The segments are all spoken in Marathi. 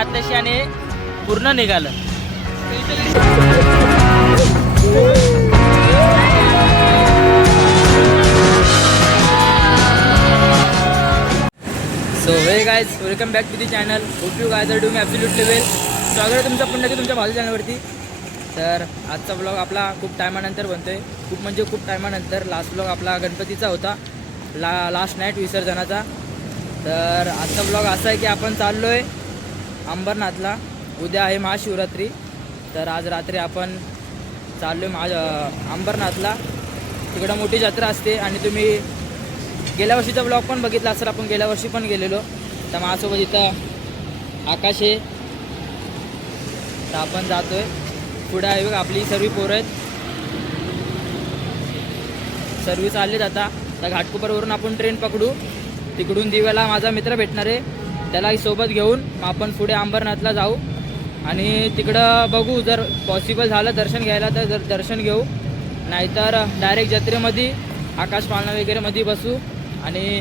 आताशी आणि पूर्ण निघालं. So hey guys, welcome back to the channel. Hope you guys are doing absolutely well. स्वागत आहे तुमचं पुन्हा तुमच्या माझ्या चॅनलवरती. तर आजचा ब्लॉग आपला खूप टायमानंतर बनतोय. खूप म्हणजे खूप टायमानंतर. लास्ट ब्लॉग आपला गणपतीचा होता, लास्ट नाईट विसर्जनाचा. तर आजचा ब्लॉग असा आहे की आपण चाललो आहे अंबरनाथला. उद्या आहे महाशिवरात्री. तर आज रात्री आपण चाललो आहे अंबरनाथला. तिकडं मोठी जत्रा असते आणि तुम्ही गेल्या वर्षीचा ब्लॉग पण बघितला असेल. आपण गेल्या वर्षी पण गेलेलो. तर माझ्यासोबत इथं आकाश आहे. तर आपण जातो आहे. पुढे आहे बघ आपली सर्व पोरं आहेत. सर्व चाललेत आता. तर घाटकोपरवरून आपण ट्रेन पकडू. तिकडून दिव्याला माझा मित्र भेटणार आहे, त्याला सोबत घेऊन आपण पुढे अंबरनाथला जाऊ. आणि तिकडं बघू, जर पॉसिबल झालं दर्शन घ्यायला तर दर्शन घेऊ, नाहीतर डायरेक्ट जत्रेमध्ये आकाश पाळणा वगैरेमध्ये बसू. आणि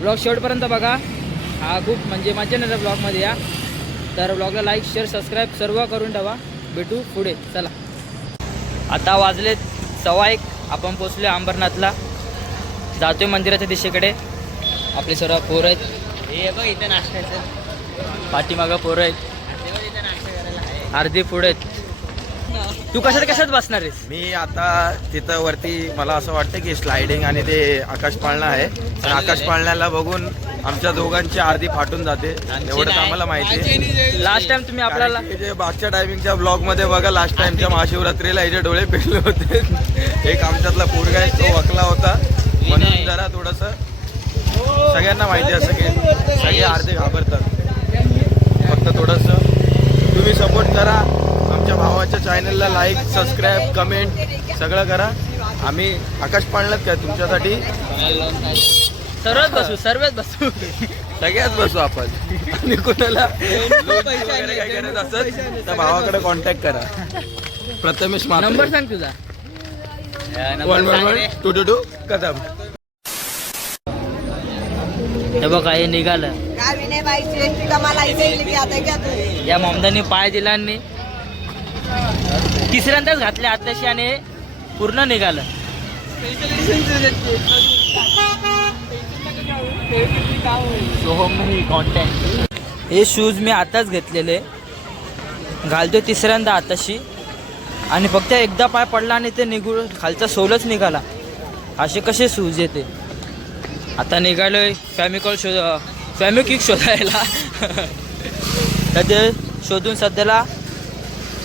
ब्लॉग शेवटपर्यंत बघा. हा खूप म्हणजे मजा येणार ब्लॉगमध्ये या. तर ब्लॉगला लाईक शेअर सबस्क्राईब सर्व करून ठेवा. भेटू पुढे. चला, आता वाजलेत 1:15. आपण पोचलो अंबरनाथला. जातोय मंदिराच्या दिशेकडे. आपले सर्व पोरं आहेत. हे बघ इथं नाश्त्याचं पाठीमागं पोरं आहेत. अर्धी पुढे आहेत. तू कशात बसणार आहेस? मी आता तिथं वरती मला असं वाटतं की स्लायडिंग आणि ते आकाश पाळणा आहे. आणि आकाश पाळण्याला बघून आमच्या दोघांची अर्धी फाटून जाते, एवढंच आम्हाला माहिती आहे. लास्ट टाइम तुम्ही आपल्याला जे मागच्या टायमिंगच्या ब्लॉग मध्ये बघा, लास्ट टाइमच्या महाशिवरात्रीला याचे डोळे पेटले होते. एक आमच्यातला पोरगा आहे, तो वकला होता. म्हणून जरा थोडंसं सगळ्यांना माहिती असं की सगळे अर्धे घाबरतात. फक्त थोडंसं तुम्ही सपोर्ट करा. आमच्या भावाच्या चॅनलला लाईक सबस्क्राईब कमेंट सगळं करा. आम्ही आकाश पाळण्यात काय तुमच्यासाठी सर्वच बसू सगळ्यात बसू आपण. आणि कोणाला वगैरे काय गरज असेल तर भावाकडे कॉन्टॅक्ट करा. प्रथमेश नंबर सांग तुझा. 111-222 कदम. हे बघा, हे निघालं. या ममदानी पाय दिला आणि तिसऱ्यांदाच घातले आताशी आणि पूर्ण निघालं. कॉन्टॅक्ट. हे शूज मी आताच घेतलेले, घालतोय तिसऱ्यांदा आताशी. आणि फक्त एकदा पाय पडला आणि ते निघून खालचा सोलच निघाला. असे कसे शूज येते? आता निघालोय फॅमिक्विक शोधायला. तर ते शोधून सध्याला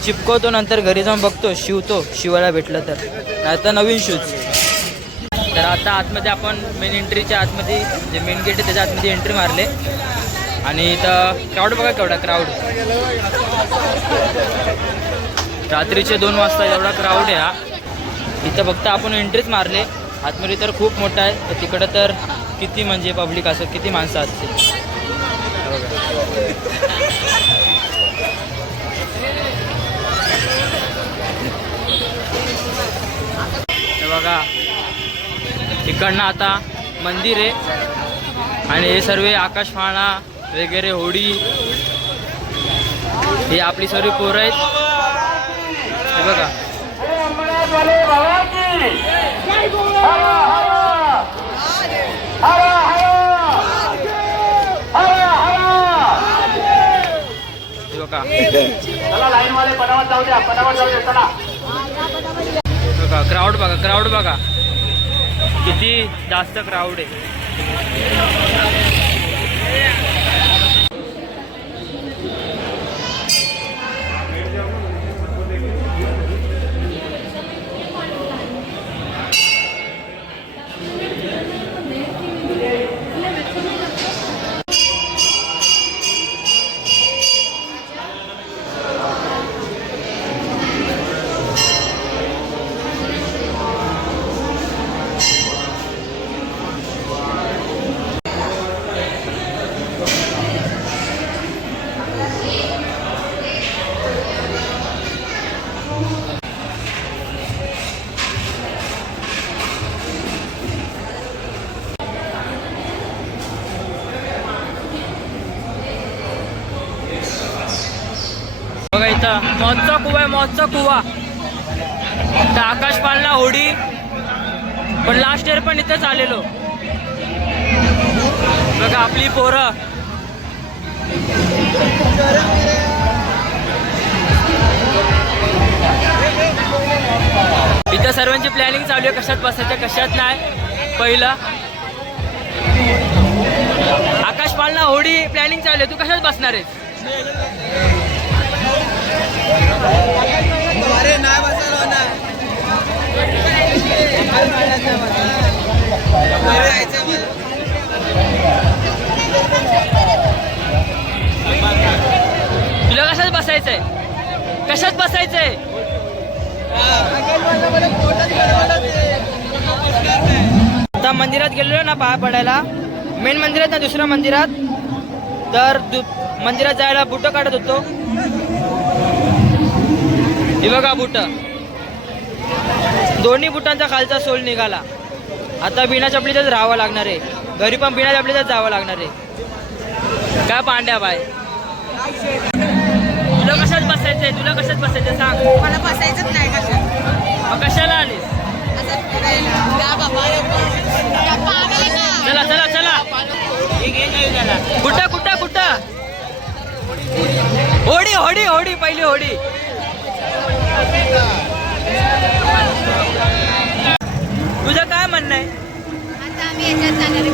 चिपकवतो, नंतर घरी जाऊन बघतो, शिवायला भेटलं तर, नाही तर नवीन शूज. तर आता आतमध्ये आपण मेन एंट्रीच्या आतमध्ये, जे मेन गेट आहे त्याच्या आतमध्ये एंट्री मारले. आणि इथं क्राऊड बघा केवढा क्राऊड. रात्रीचे 2 वाजता एवढा क्राऊड आहे हा. इथं फक्त आपण एंट्रीच मारले. आतमध्ये तर खूप मोठा आहे. तर तिकडं तर किती म्हणजे पब्लिक असं, किती माणसं असतील. बघा, इकडनं आता मंदिर आहे. आणि हे सर्व आकाश पाळणा वगैरे, होडी, हे आपली सर्व पोरं आहेत. हे बघा, क्राऊड बघा किती जास्त क्राऊड आहे. इथं मौजचा कुवा आहे, मौजचा कुवा. तर आकाश पाळणा होडी पण लास्ट इयर पण इथंच आलेलो. बघा आपली पोरं. इथं सर्वांची प्लॅनिंग चालू आहे, कशात बसायचं कशात नाही. पहिलं आकाश पाळणा होडी प्लॅनिंग चालू आहे. तू कशात बसणार आहेस? तुला कशात बसायचंय? कशात बसायचंय? आता मंदिरात गेलेलो ना पाया पडायला, मेन मंदिरात ना दुसऱ्या मंदिरात. तर मंदिरात जायला बुट काढत होतो. हे बघा बुट, दोन्ही बुटांचा खालचा सोल निघाला. आता बिना चपलीतच राहावं लागणार आहे. घरी पण बिना चपलीतच जावं लागणार आहे. काय पांड्या बाय, तुला कशात बसायचंय? तुला कशात बसायचं सांग. मला बसायचंच नाही कशा. मग कशाला आलीस? चला चला चला. कुठं कुठं कुठं? होडी होडी होडी, पहिली होडी. तुझं काय म्हणणं आहे? आता आम्ही याच्यात जाणार आहे.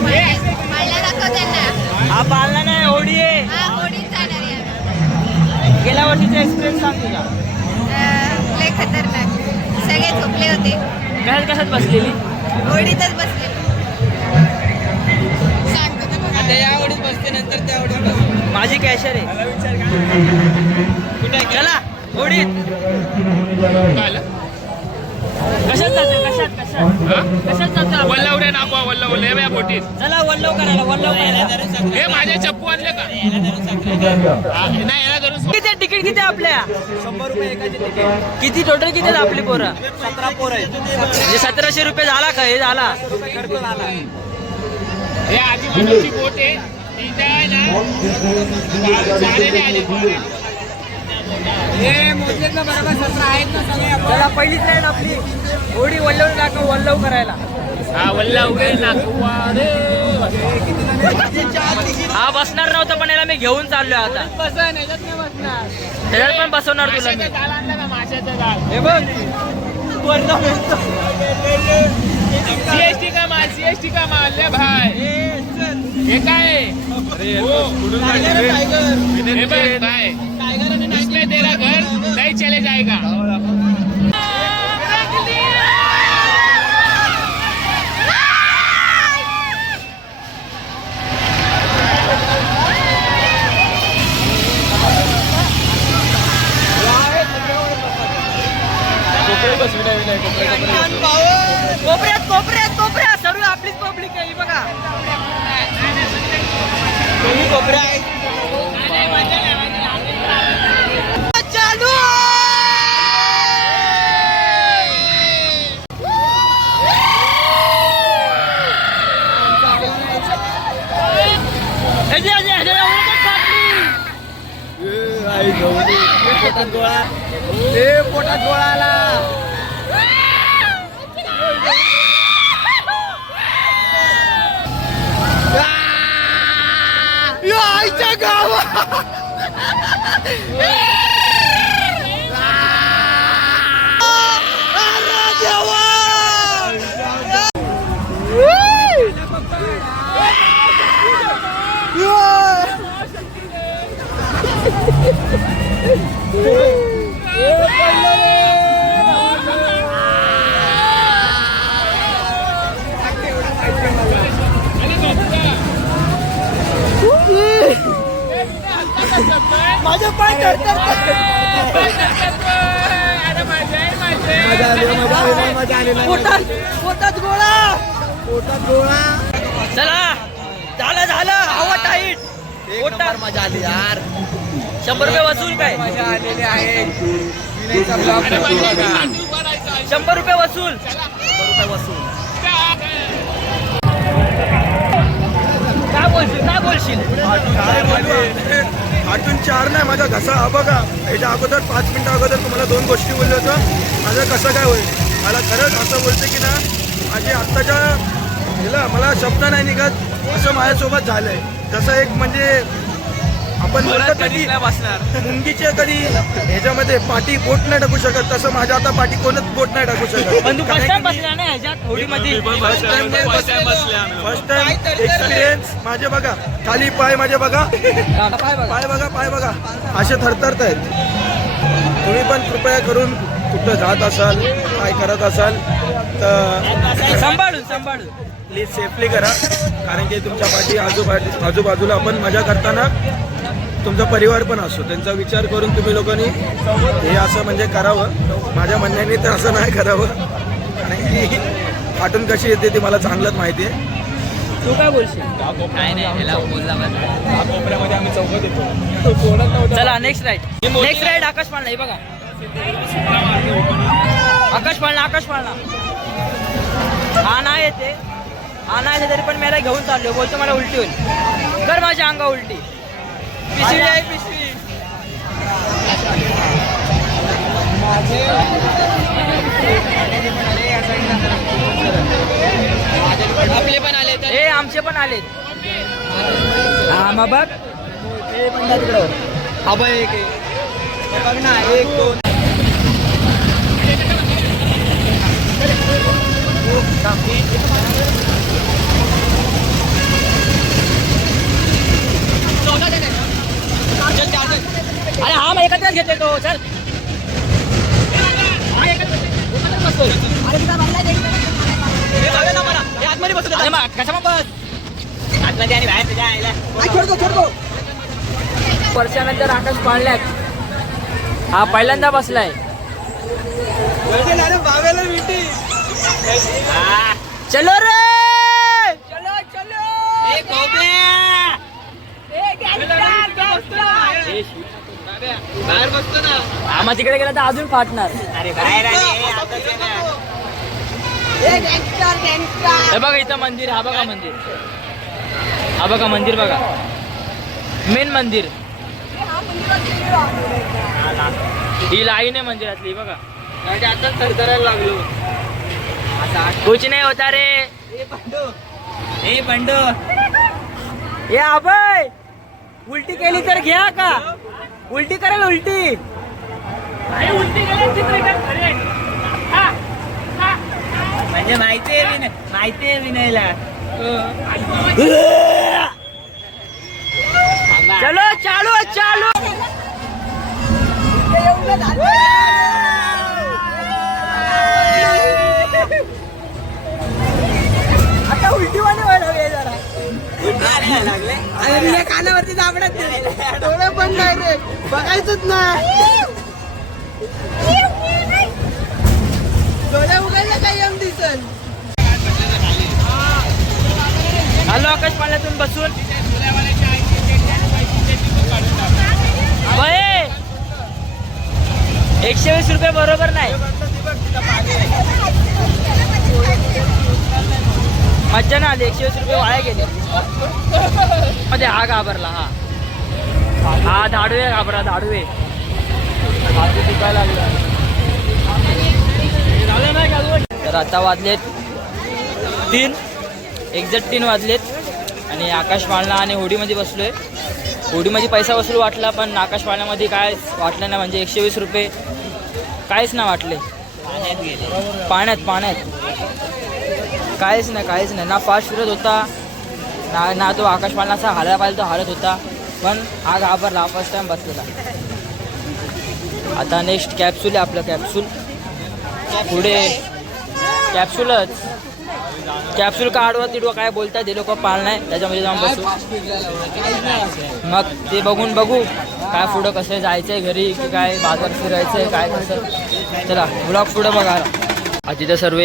पाळणा दाखव त्यांना. हा पाळणा नाही, होडी आहे. हा होडीत जाणार आहे आम्ही. गेल्या वर्षीचा एक्सपिरियन्स सांग तुझा. लय खतरनाक. सगळे झोपले होते. कशात कशात बसलेली? होडीतच बसले. आता या होडीत बसते, नंतर त्या होडीत बसते. माझी कॅशर आहे. चला होडीत. कशात जाते? कशात कशात कशात जातो? वल्लवडे नाको वल्लवले या बोटीत. चला वल्लव करायला, वल्लव करायला. हे माझे चप्पू आणले का? नाही याला धरून किती आहे तिकीट? किती आहे आपल्या? 100 रुपये एकाची तिकीट. किती टोटल किती आहेत आपली पोरं? 17 पोरं आहेत. म्हणजे 1700 रुपये झाला का? हे झाला. हे आजीबाजूची बोट आहे. तिथे आहे ना झालेले आले. चला पहिलीच लाईन आपली होडी वल्लव दाखव, वल्लव करायला. हा वल्लवडे नाको रे. हा बसणार नव्हता पण याला मी घेऊन चाललोय आता. त्याच्यात पण बसवणार तुला मी. जाळ आणलं का माशाचं जाळ? हे बघ सीएसटी का माल, सीएसटी का माल ले भाई. हे काय आहे? हे बघ भाई, इसमें तेरा घर नहीं चले जाएगा. कोपऱ्यात कोपऱ्यात कोपऱ्यात सर्व आपलीच पब्लिक आहे. ही बघा कोपऱ्या आहे. चालू पोटात गोळा आला. आईच्या गावा माझे पाय धरतात. पोटात गोळा, पोटात गोळा. चला झालं झालं. हवा टाईट. पोटात मजा आली यार. 100 रुपये वसूल. काय मजा आलेली आहे. 100 रुपये वसूल. 100 रुपये वसूल. काय बोलशील काय बोलू? आठून 4 नाही, माझा घसा हा बघा. ह्याच्या अगोदर 5 मिनिटं अगोदर तुम्हाला 2 गोष्टी बोललो होतं. माझं कसं काय होईल? मला खरंच असं बोलते की ना, माझे आत्ताच्या ह्याला मला शब्द नाही निघत, असं माझ्यासोबत झालंय. जसं एक म्हणजे आपण बोलतो कधी मुंगीच्या कधी ह्याच्यामध्ये पाठी बोट नाही टाकू शकत, तसं माझ्या आता पाठी कोणच बोट नाही टाकू शकत. पण तू फर्स्ट टाइम बसला ना ह्याच्यात होडीमध्ये? First time experience. माझे बघा खाली पाय, माझे बघा पाय बघा असे थरथरत आहेत. तुम्ही पण कृपया करून कुठं जात असाल, काय करत असाल तर सांभाळून प्लीज सेफली करा. कारण की तुमच्या पाठी आजूबाजूला आपण मजा करताना तुमचा परिवार पण असतो, त्यांचा विचार करून तुम्ही लोकांनी हे असं म्हणजे करावं. माझ्या म्हणण्याने तर असं नाही करावं, कारण की फाटून कशी येते ती मला चांगलंच माहिती आहे. तू काय बोलशील? काय नाही ह्याला बोलला कोपऱ्यामध्ये आम्ही चौकात येतो. चला नेक्स्ट राईड आकाश पाळणा. हे बघा आकाश पाळणा. हा नाही येते तरी पण मला घेऊन चाललो. बोलतो मला उलटी होईल, कर माझ्या अंगा उलटी. पिशवी आहे पिशवी. आपले पण आले तर हे आमचे पण आलेत. हा मग बघ हे पण तिकडं. हा बघ एक बघ ना, 1 2 अरे हा मग एकत्रच घेते तो. चल वर्षानंतर आकाश पाळण्यात हा पहिल्यांदा बसलाय. चलो रे चलो. बाहेर बसतो ना. हा मग तिकडे गेला तर अजून फाटणार. अरे बाहेर हे बघा इथं मंदिर. हा बघा मंदिर बघा, मेन मंदिर. ही लाईन आहे मंदिरातली बघा. आता थरथरायला लागलो. कुछ नाही होता रे. ए बंडू ये अभय, उलटी केली तर घ्या का? उलटी करेल उलटी. म्हणजे माहितीये विनयला. चलो चालू. आता उलटी व्हायला जरा. अरे मी कानावरती दाबडत डोळे पण नाही रे, बघायचंच नाही. डोळे उघडले काय यम दिसल. आलो आकाश पाण्यातून बसून. बाई 120 रुपये बरोबर नाही. मज्जा ना आली. 120 रुपये वाया गेले. मध्ये हा घाबरला. हा धाडवे घाबरा. धाडवे तर आता वाजलेत 3, एक्झॅक्ट 3 वाजलेत आणि आकाश पाळणा आणि होडीमध्ये बसलोय. होडीमध्ये पैसा वसूल वाटला, पण आकाश पाळण्यामध्ये काय वाटलं नाही. म्हणजे 120 रुपये काहीच नाही वाटले. पाण्यात काहीच नाही. ना फास्ट फिरत होता ना तो आकाश पाळण्याचा हालायला पाहिजे तो हालत होता. पण हा घाबरला. फर्स्ट टाइम बसलेला. आता नेक्स्ट कॅप्सूल आहे आपलं. कॅप्सूल पुढे कॅप्सूल का आडवा तिडवा काय बोलतात ते लोक पाळणं आहे, त्याच्यामध्ये जाऊन बसू. मग ते बघू काय पुढं कसं जायचंय घरी की काय बाजार फिरायचंय काय कसं. चला ब्लॉग पुढं बघा. आधी तर सर्व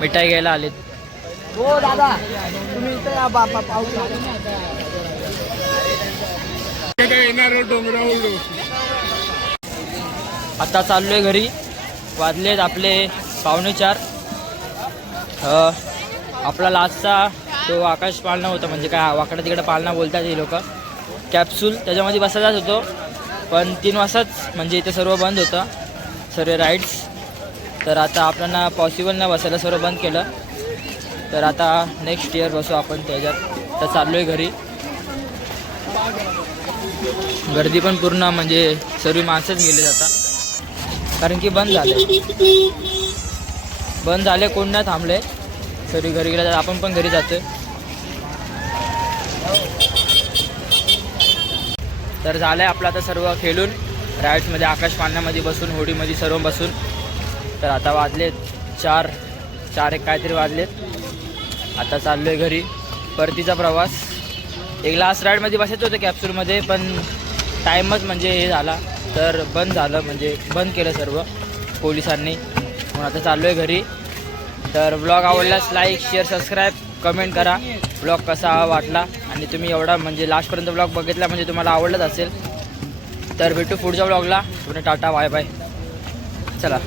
मिठाई घ्यायला आलेत. हो दादा तुम्ही इथं या बापा पाऊस. आता चाललोय घरी. वाजलेत आपले 3:45. आपला लास्टचा तो आकाश पाळणा होता, म्हणजे काय वाकडा तिकडे पाळणा बोलतात हे लोक. कॅप्सूल त्याच्यामध्ये बसायलाच होतो, पण 3 वाजताच म्हणजे इथे सर्व बंद होतं, सर्व राईड्स. तर आता आपल्याला पॉसिबल नाही बसायला, सर्व बंद केलं. तर आता नेक्स्ट इयर बसू आपण त्याच्यात. तर चाललो आहे घरी. गर्दी पण पूर्ण म्हणजे सर्व माणसंच गेले जातात, कारण की बंद झाले, कोण नाही थांबले, सर्व घरी गेले. आपण पण घरी जातो. तर झालं आहे आपलं आता सर्व खेळून, राईड्समध्ये, आकाश पाळण्यामध्ये बसून, होडीमध्ये सर्व बसून. तर आता वाजलेत 4 एक काहीतरी वाजलेत. आता चाललो आहे घरी. परतीचा प्रवास. एक लास्ट राईडमध्ये बसायचं होतं कॅप्सूलमध्ये, पण टाईमच म्हणजे हे झाला, तर बंद झालं, म्हणजे बंद केलं सर्व पोलिसांनी. म्हणून आता चाललो आहे घरी. तर ब्लॉग आवडल्यास लाईक, शेअर, सबस्क्राईब, कमेंट करा. ब्लॉग कसा वाटला, आणि तुम्ही एवढा म्हणजे लास्टपर्यंत ब्लॉग बघितला म्हणजे तुम्हाला आवडलंच असेल. तर भेटू पुढच्या ब्लॉगला. पुन्हा टाटा, बाय बाय. चला.